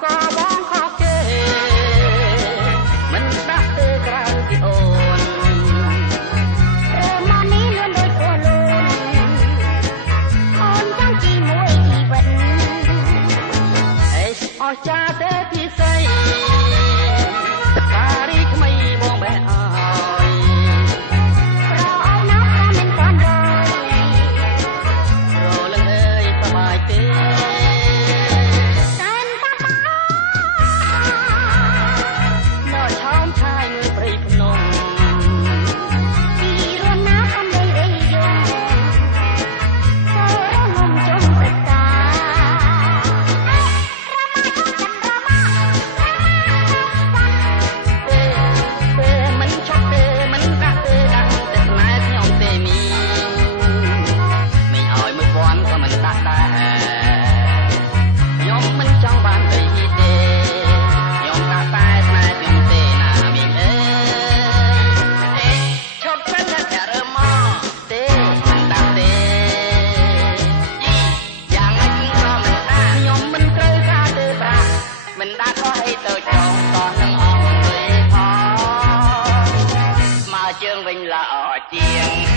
ក៏បងខកទេមិនដាក់ទេក្រៅពីអូនរើមកនេះលឿនដូចអូនលូនអូនចង់ជាមួយជីវិតអេអស្ចារ្យទេពិសេសការីថ្មីបងបែអើយប្រអប់ណាស់ក៏មិនទាន់ដល់រលឹងអើយសប្បាយទេមិនដាច់ក៏ឲ្យទៅចងតោះនឹងអង្គុយផងស្មើជើងវិញល្អជាង